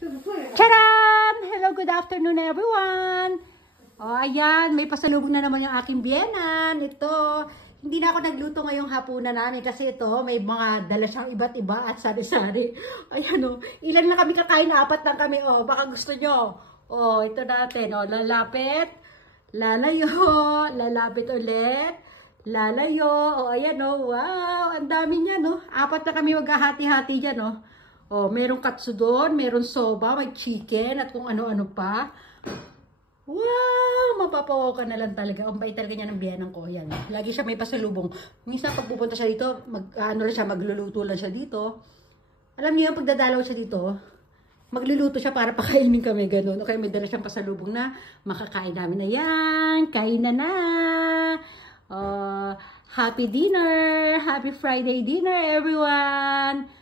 Charan! Hello, good afternoon everyone! O, ayan, may pasalubong na naman yung aking biyenan. Ito, hindi na ako nagluto ngayong hapunan namin kasi ito, may mga dala siyang iba't iba at sari-sari. Ayan o, ilan na kami kakain? 4 lang kami. O, baka gusto nyo. O, ito natin. O, lalapit, lalayo, lalapit ulit, lalayo. O, ayan o, wow, ang dami niya no. 4 na kami maghahati-hati dyan o. Oh, merong katsudon, merong soba, may chicken, at kung ano-ano pa. Wow! Mapapawaw ka na lang talaga. Ang bait talaga niya ng biyenan ko. Yan. Lagi siya may pasalubong. Minsan pag pupunta siya dito, magluluto lang siya dito. Alam niyo yung pagdadalaw siya dito, magluluto siya para pakainin kami, ganun. Okay, may dala siyang pasalubong na makakain namin na yan. Kain na. Happy dinner! Happy Friday dinner, everyone!